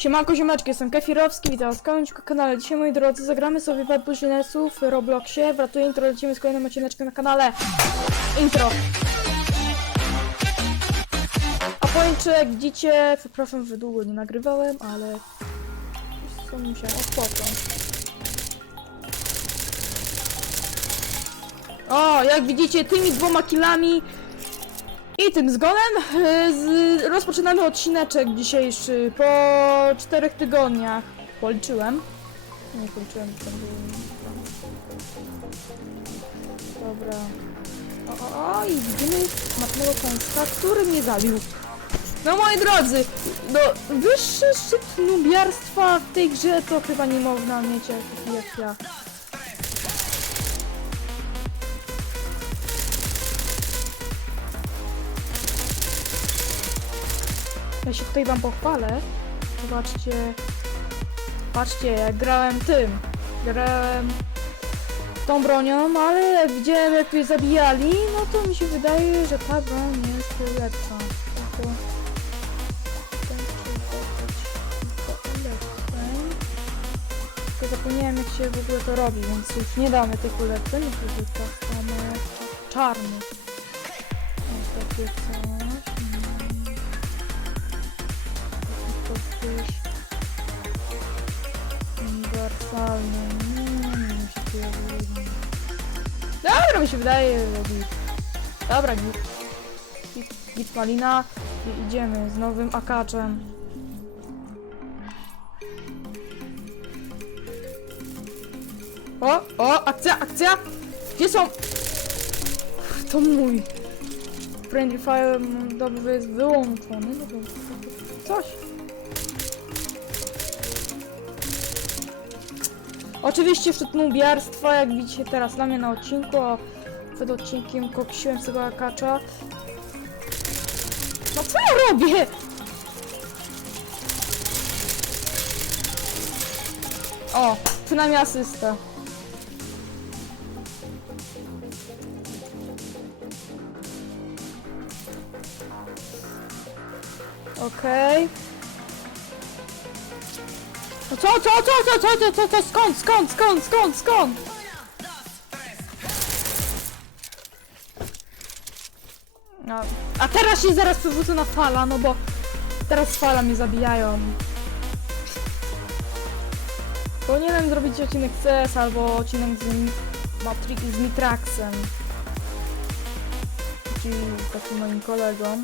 Siemanko, ziomeczki, jestem Kefirowski, witam was na kanale. Dzisiaj, moi drodzy, zagramy sobie w Businessów w Robloxie. Wratuję intro, lecimy z kolejnym na kanale. Intro. A pończy, jak widzicie, przepraszam, że długo nie nagrywałem, ale... Co musiałem odpocząć. O, jak widzicie, tymi dwoma killami i tym zgonem e, z, rozpoczynamy odcineczek dzisiejszy po czterech tygodniach. Policzyłem. Nie policzyłem, co było. Dobra. O, o, o i widzimy smacznego końca, który mnie zabił. No moi drodzy, no wyższy szczyt nubiarstwa w tej grze to chyba nie można mieć jak, jak ja. Ja się tutaj wam pochwalę. Zobaczcie. Patrzcie, jak grałem tym. Grałem tą bronią, ale widziałem jak mnie zabijali, no to mi się wydaje, że ta broń jest lepsza. Tylko... Zapomniałem jak się w ogóle to robi, więc już nie damy tych ulepszeń, tylko to same czarny. Dobra, mi się wydaje, że git. Dobra, git. Git, malina. I idziemy z nowym akaczem. O, o, akcja, akcja! Gdzie są? To mój. Friendly Fire dobrze jest wyłączony. No coś. Oczywiście wśród nubiarstwa, jak widzicie teraz na mnie na odcinku, a przed odcinkiem koksiłem sobie akacza. No co ja robię? O, przynajmniej asysta. Okej. No co, co, co, co, co, co, co, co, skąd, skąd, skąd, skąd, skąd? No, a teraz się zaraz przewrócę na fala, no bo teraz fala mnie zabijają. Powinienem zrobić odcinek CS albo odcinek z, Matrix, z Mitraxem. Czyli takim moim kolegą.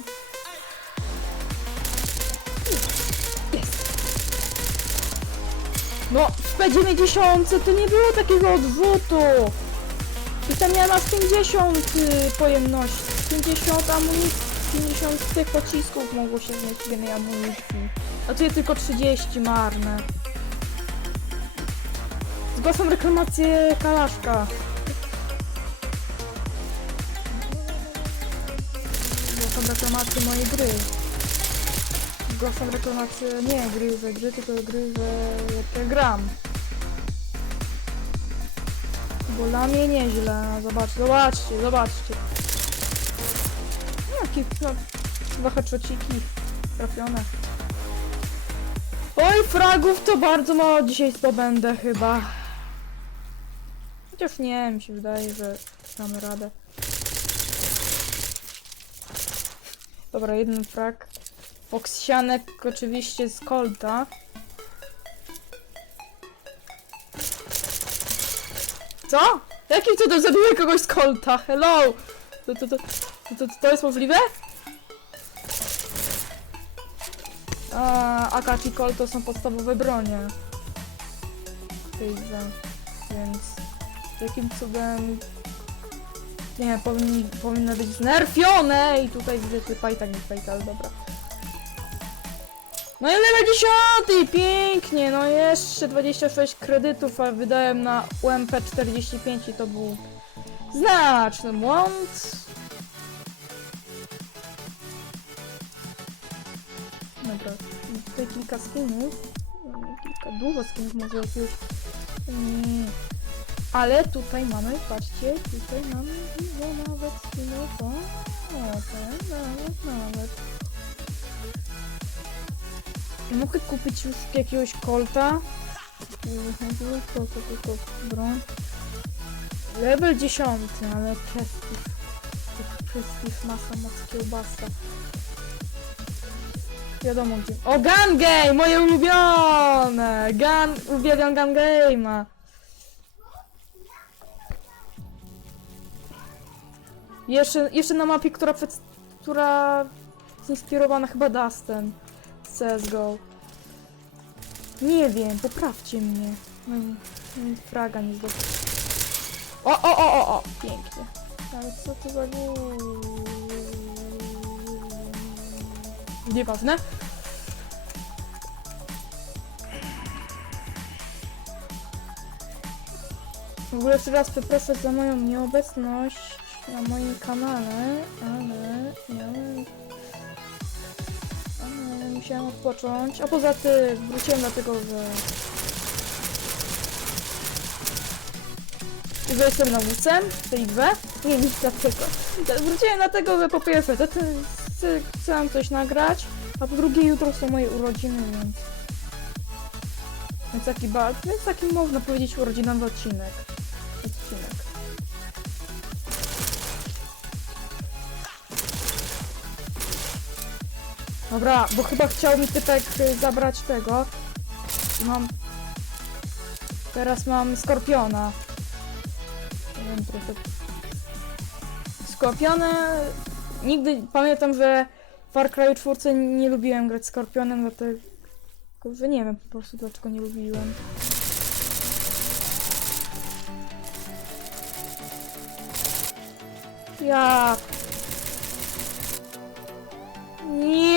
No, w P90 to nie było takiego odrzutu. I tam miałem aż 50 y, pojemności. 50 amunicji, 50 tych pocisków mogło się w jednej amunicji. A tu jest tylko 30 marne. Zgłaszam reklamację Kalaszka. Zgłaszam reklamację mojej gry. Zgłaszam reklamację nie gry ze gry, tylko gry, że jak ja gram. Bo dla mnie nieźle. Zobaczcie, zobaczcie, zobaczcie. Jakie no, dwa headshotiki trafione. Oj, fragów to bardzo mało dzisiaj zdobędę chyba. Chociaż nie, mi się wydaje, że damy radę. Dobra, jeden frag. Foksianek oczywiście z Colta. Co? Jakim cudem zabiłem kogoś z Colta? Hello! To, to, to, to, to, jest możliwe? A, AK i Colt to są podstawowe bronie. w tej grze. Więc jakim cudem... Nie, powinni, powinny być znerfione i tutaj widzę typa i tak nie fake, ale dobra. No i level 10! Pięknie! No jeszcze 26 kredytów, a wydałem na UMP 45 i to był znaczny błąd. Dobra, tutaj kilka skinów. Kilka, dużo skinów może jakiegoś. Mm, Ale tutaj mamy, patrzcie, tutaj mamy dużo nawet skinów. O, o ten, nawet, nawet. Mogę kupić już jakiegoś kolta. Broń. Level 10, ale prestiż. Prestiż, masa, moc, kiełbasa. Wiadomo gdzie. O, Gun Game! Moje ulubione! Gun... Uwielbiam Gun Game'a. Jeszcze, jeszcze na mapie, która, która zinspirowana chyba Dustem CSGO. Nie wiem, poprawcie mnie. No i fraga nie zdobył. O, o, o, o, o! Pięknie. Ale co to za Nieważne. W ogóle jeszcze raz przepraszam za moją nieobecność na moim kanale, ale miałem... Odpocząć. A poza tym wróciłem dlatego, że... że jestem naucem w tej grze. Nie, nie dlatego. Wróciłem dlatego, że po pierwsze te- chcę- coś nagrać, a po drugie jutro są moje urodziny, więc... Więc taki ba... Więc taki można powiedzieć urodzinowy. Odcinek. Dobra, bo chyba chciał mi typek y, zabrać tego. Mam... Teraz mam Skorpiona. Nie wiem, trochę... Skorpiona... Nigdy... Pamiętam, że w Far Cry 4 nie lubiłem grać Skorpionem, dlatego... że nie wiem po prostu dlaczego nie lubiłem. Ja... Nie!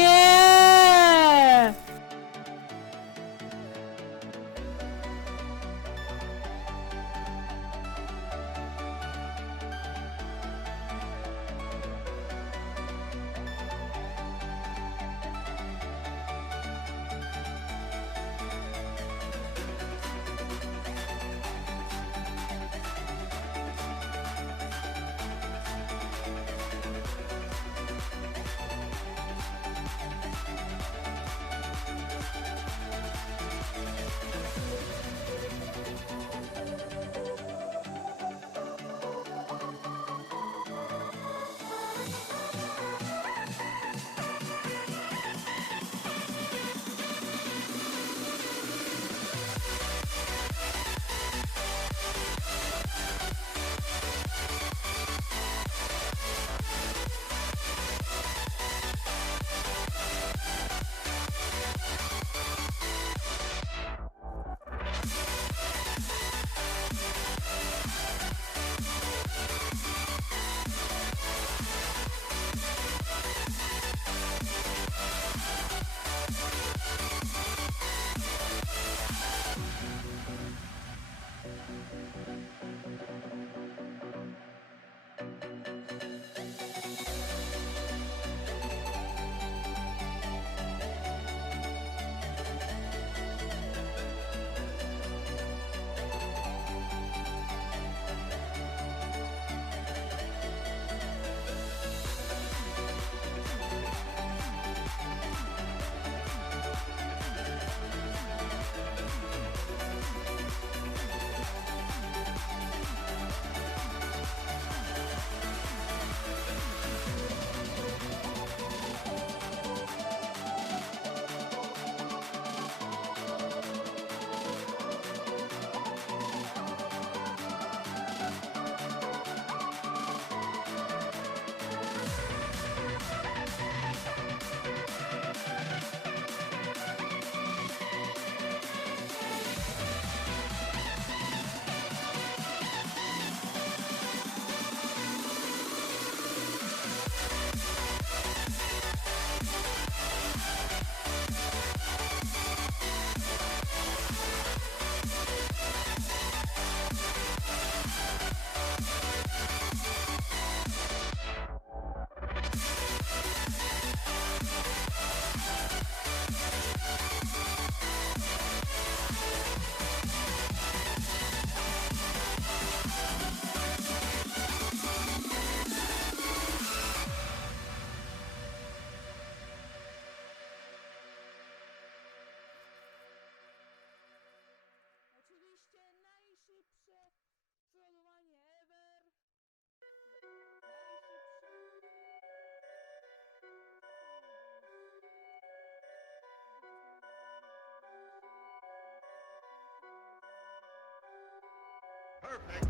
America.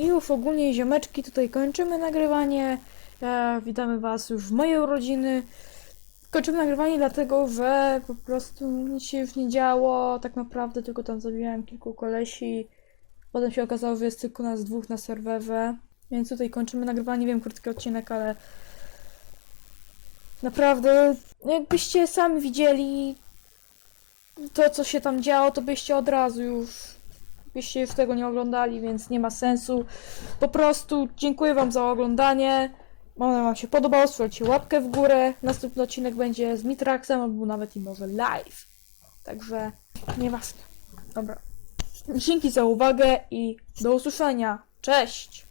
I już ogólnie ziomeczki, tutaj kończymy nagrywanie. E, witamy Was już w mojej urodziny. Kończymy nagrywanie dlatego, że po prostu nic się już nie działo. Tak naprawdę tylko tam zabijałem kilku kolesi. Potem się okazało, że jest tylko nas dwóch na serwerze. Więc tutaj kończymy nagrywanie. Wiem, krótki odcinek, ale naprawdę jakbyście sami widzieli to, co się tam działo, to byście od razu już byście już tego nie oglądali, więc nie ma sensu. Po prostu dziękuję Wam za oglądanie. Mam nadzieję, Wam się podobało. Słuchajcie łapkę w górę. Następny odcinek będzie z Mitraxem, albo nawet i może live. Także nieważne. Dobra. Dzięki za uwagę i do usłyszenia. Cześć!